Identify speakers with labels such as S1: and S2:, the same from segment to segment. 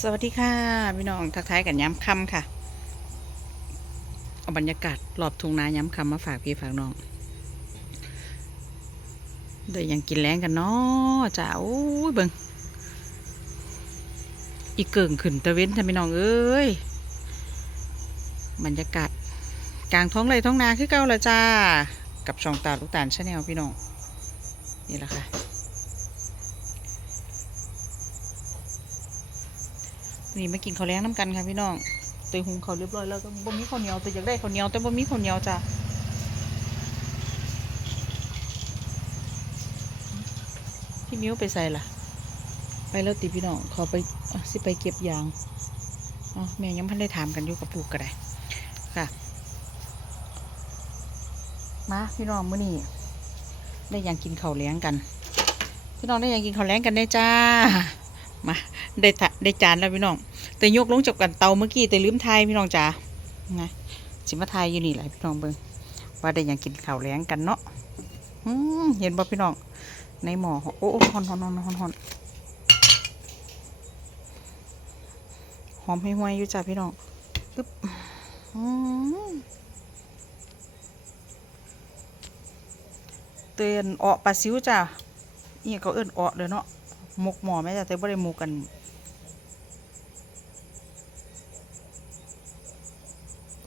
S1: สวัสดีค่ะพี่น้องทักทายกันย้ำคำค่ะเอาบรรยากาศรอบทุ่งนาย้ำคำมาฝากพี่ฝากน้องเดี๋ยวยังกินแรงกันเนาะจ้าโอ้ยเบิงอีเกิ่งขึ้นตะเว้นท่านพี่น้องเอ้ยบรรยากาศกลางท้องไรท้องนาคือเก่าละจ้า กับช่องตาลูกตาลชาแนลพี่น้องนี่แหละค่ะ นี่มากินข้าวแล้งน้ำกันค่ะพี่น้องเตยหุงเขาวเรียบร้อยแล้วก็บ่มีข้าวเหนียวแต่อยากได้ข้าวเหนียวแต่บ่มีข้าวเหนียวจ้ะพี่มิ้วไปใส่ล่ะ ไปแล้วติพี่น้องขอไปอสิไปเก็บยางอ๋อแม่ยังพันได้ถามกันอยู่กับปลูกก็ได้ค่ะ มาพี่น้องมื้อนี้ได้ยังกินข้าวแล้งกัน พี่น้องได้ยังกินข้าวแล้งกันได้จ้า มาได้ได้จานแล้วพี่น้อง แต่ยกลงจากกันเตาเมื่อกี้แต่ลืมทายพี่น้องจ๋าไงสิมาทายอยู่นี่แหละพี่น้องเบิ่งว่าได้ยังกินข้าวแล้งกันเนาะอืมเห็นบ่พี่น้อง ในหม้อโอ้โอ้ฮอนฮอนฮอนฮอนฮอนหอมให้ห่วยอยู่จ้าพี่น้องปึ๊บเตือนออกปลาซิวจ้าเนี่เขาเอิ้นออกเลยเนาะ มกหมอแม่จ้ะแต่บ่ได้หมกกัน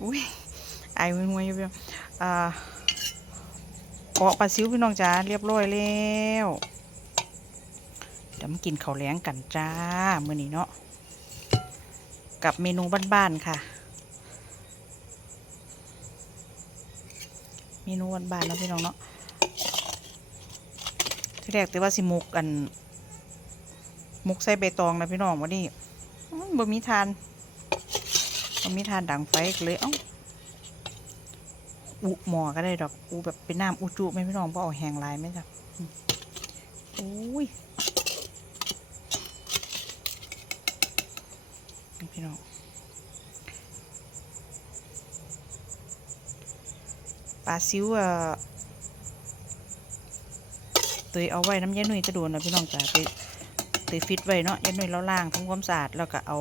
S1: อุ้ยไอายมัวยอยู่พี่น้องอ่าออกปลาซิวพี่น้องจ้าเรียบร้อยแล้วเดี๋ยวมากินข้าวแล้งกันจ้ามื้อนี้เนาะกับเมนูบ้านๆค่ะ เมนูบ้านๆนะพี่น้องเนาะที่แรกแต่ว่าสิหมุกกัน มุกใส่ใบตองนะพี่น้องวันนี้บ่มีทานมันมีทานดังไฟเลยเอ้าอุหมอก็ได้ดอกอุแบบเป็นน้ำอุจุไหม่พี่น้องเพราะเอาแห้งลายไหมจ้ะอืมโอ้ยพี่น้องปลาซิวอะเตยเอาไว้น้ำยาหนุ่ยจะโดนนะพี่น้องจ้ะเต ตยฟิตไว้เนาะยาหนุ่ยแล้วล่างทำความสะอาดแล้วก็เอา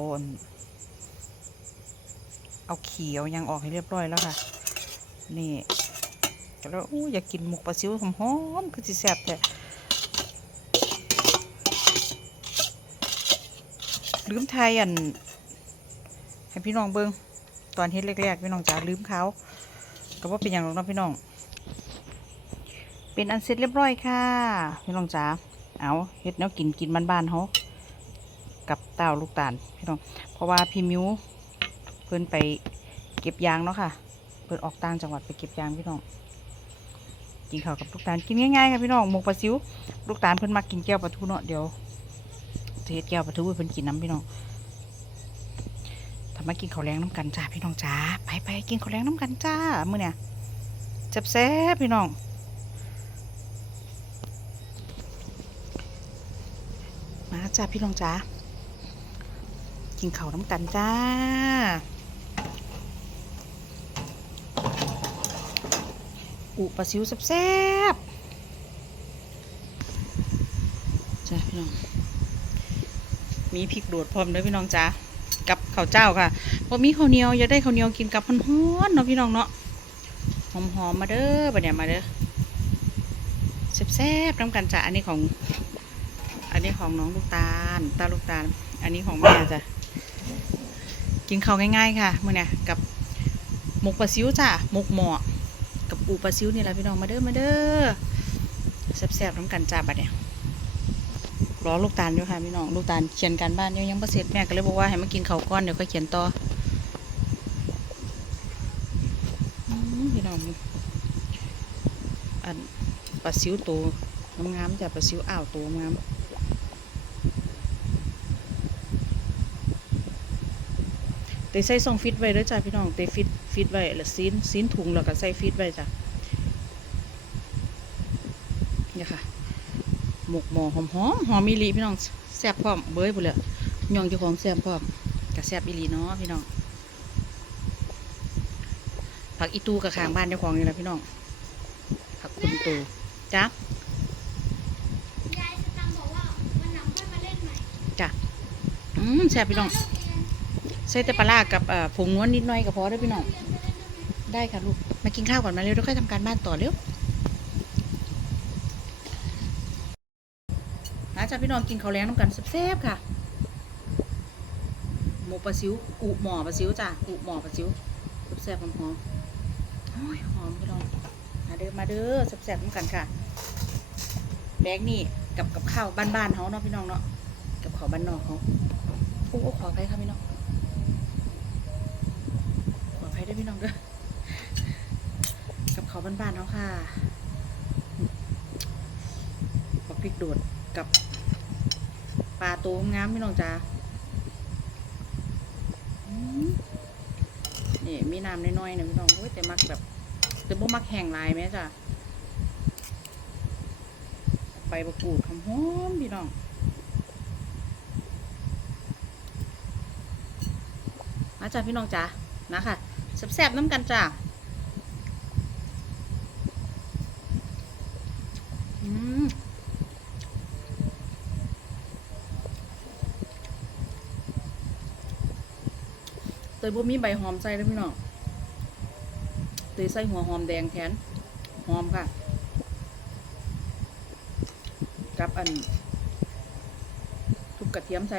S1: เอาเขียวยังออกให้เรียบร้อยแล้วค่ะ นี่แล้วอู้อยากกินหมกปลาซิวหอมๆคือสิแซ่บแต่ลืมไทยอัน ให้พี่น้องเบิงตอนเฮ็ดแรกๆพี่น้องจ๋าลืมเขาก็ว่าเป็นอย่างหรเนาะพี่น้อง เป็นอันเสร็จเรียบร้อยค่ะ พี่น้องจ๋า เอาเฮ็ดแนวกินกินบ้านๆเขากับเต้าลูกตาลพี่น้อง เพราะว่าพี่มิวเพิ่นไปเก็บยางเนาะค่ะ เพิ่นออกต่างจังหวัดไปเก็บยางพี่น้อง กินข้าวกับลูกตาลกินง่ายๆค่ะพี่น้องหมกปลาซิว ลูกตาลเพิ่นมากินแก้วปลาทูเนาะเดี๋ยวเทศแก้วปลาทูเพิ่นกินน้ำพี่น้องทำมากินข้าวแรงน้ำกันจ้าพี่น้องจ้าไปไปกินข้าวแรงน้ำกันจ้ามื้อเนี่ยแซ่พี่น้องมา จ้าพี่น้องจ้ากินเข้าน้ำกันจ้าอุปซิวแซ่บๆจ้าพี่น้อง มีพริกโดดพร้อมเด้อพี่น้องจ้ากับข้าวเจ้าค่ะพอมีข้าวเหนียวอยากได้ข้าวเหนียวกินกับฮ้อนๆเนาะพี่น้องเนาะหอมๆมาเด้อบัดเนี่ยมาเด้อแซ่บๆน้ำกันจ้าอันนี้ของ อันนี้ของน้องลูกตาล ตาลูกตาล อันนี้ของแม่จ้ะ กินข้าวง่ายๆค่ะมื้อเนี่ยกับหมกปลาซิวจ้าหมกหมอกับปูปลาซิวนี่แหละพี่น้องมาเด้อมาเด้อแซ่บๆน้ำกันจ้าบัดเนี่ยรอลูกตาลอยู่ค่ะพี่น้องลูกตาลเขียนการบ้านยังยังบ่เสร็จแม่ก็เลยบอกว่าให้มากินข้าวก้อนเดี๋ยวค่อยเขียนต่อพี่น้องอันปลาซิวโตงามๆจ้ะปลาซิวอ่าวโตงาม เตใส่ซองฟิตไว้เด้อจ้าพี่น้องเตฟิตฟิตไว้แล้วซีนซีนถุงแล้วก็ใส่ฟิตไว้จ้ะนี่ค่ะหมกหมอหอมหอมหอมอีหลีพี่น้องแซ่บพร้อมเบ้ยบุเลยย่องเจ้าของแซ่บพร้อมกะแซ่บอีหลีเนาะพี่น้องผักอีตูกับข้างบ้านเจ้าของนี่แหละพี่น้องผักคุณตูจ้ะ
S2: ยายสตังค์บอกว่าวันหลังค่อยมาเล่นใหม่
S1: จ้ะอืมแซ่บพี่น้องใส่แต่ปลาร้ากับผงนวลนิดหน่อยก็พอได้พี่น้องได้ค่ะลูกมากินข้าวก่อนมาเร็วแล้วค่อยทำการบ้านต่อเร็วมาจ้าพี่น้องกินข้าวแรงน้ำกันแซ่บๆค่ะหมูปลาซิวอุหมอปลาซิวจ้ะอุหมอปลาซิวแซ่บๆหอมๆโอ้ยหอมพี่น้องมาเด้อมาเด้อแซ่บๆน้ำกันค่ะแบกนี่กับกับข้าวบ้านๆเขาเนาะพี่น้องเนาะกับข้าวบ้านนอกเขาโอ้โอ้ขออภัยค่ะพี่น้อง ข ออภัยด้วยพี่น้องเด้อกับเขาบ้านๆเขาค่ะบักพริกโดดกับปลาตัวงามพี่น้องจ้านี่มีน้ำน้อยๆนะพี่น้องโอ้ยแต่มักแบบแต่บ่มักแห้งลายไหมจ้ะใบมะกูดหอมๆพี่น้องมาจ้าพี่น้องจ้านะค่ะ แซ่บๆน้ำกันจ้าอืมเตยบ่มีใบหอมใส่เลยพี่น้องเตยใส่หัวหอมแดงแทน หอมค่ะ กับอันทุบกระเทียมใส่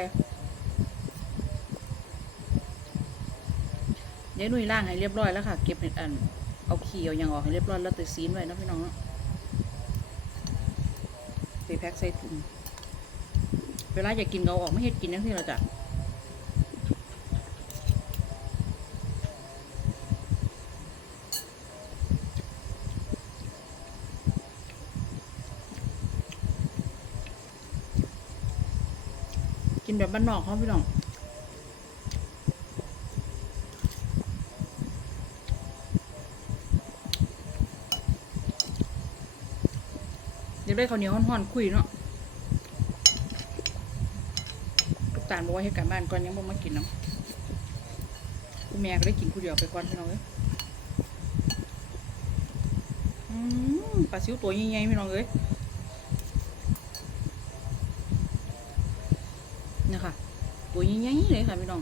S1: ยายนุ่ยล่างให้เรียบร้อยแล้วค่ะ เก็บเห็ดอัน เอาขี้เอายังออกให้เรียบร้อยแล้วเตยซีนไว้นะพี่น้องไปแพ็คใส่ถุง เวลาอยากกินเอาออกไม่เฮ็ดกินนั่นที่เราจะกินแบบบ้านนอกเขาพี่น้อง เดี๋ยว ได้ข้าวเหนียวห่อนๆคุยเนาะลูกตาลบอกว่าให้การบ้านก่อนยังบ่มากินเนาะกูแม่ก็ได้กินผู้เดียวไปก่อนพี่น้องเอ้ยอืมปลาซิวตัวใหญ่ๆพี่น้องเอ้ยนี่ค่ะตัวใหญ่ๆเลยค่ะพี่น้อง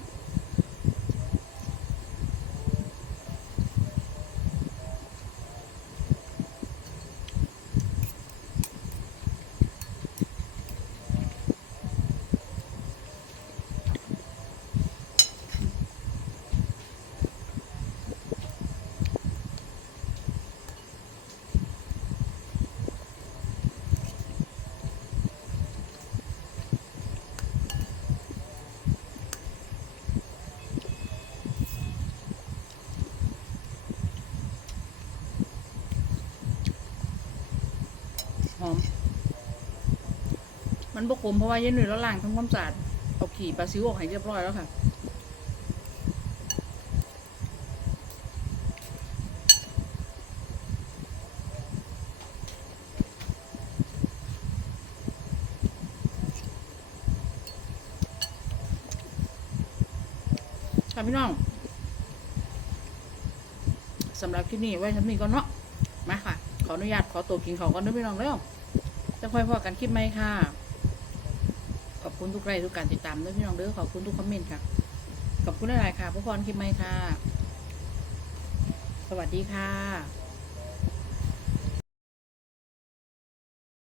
S1: อม มันบกขมเพราะว่าเย็นหนุ่ยแล้วล้างทำความสะอาดเอาขี่ปลาซิวออกให้เรียบร้อยแล้วค่ะค่ะพี่น้องสำหรับคลิปนี้ไว้ทำนี้ก่อนเนาะ นุญาตขอตัวกินของก่อนด้วยพี่น้องแล้วจะค่อยพอกันคลิปไหมค่ะ ขอบคุณทุกไลค์ทุกการติดตามด้วยพี่น้องเด้อขอบคุณทุกคอมเมนต์ค่ะ ขอบคุณหลายๆค่ะผู้พรคลิปไหมค่ะ สวัสดีค่ะ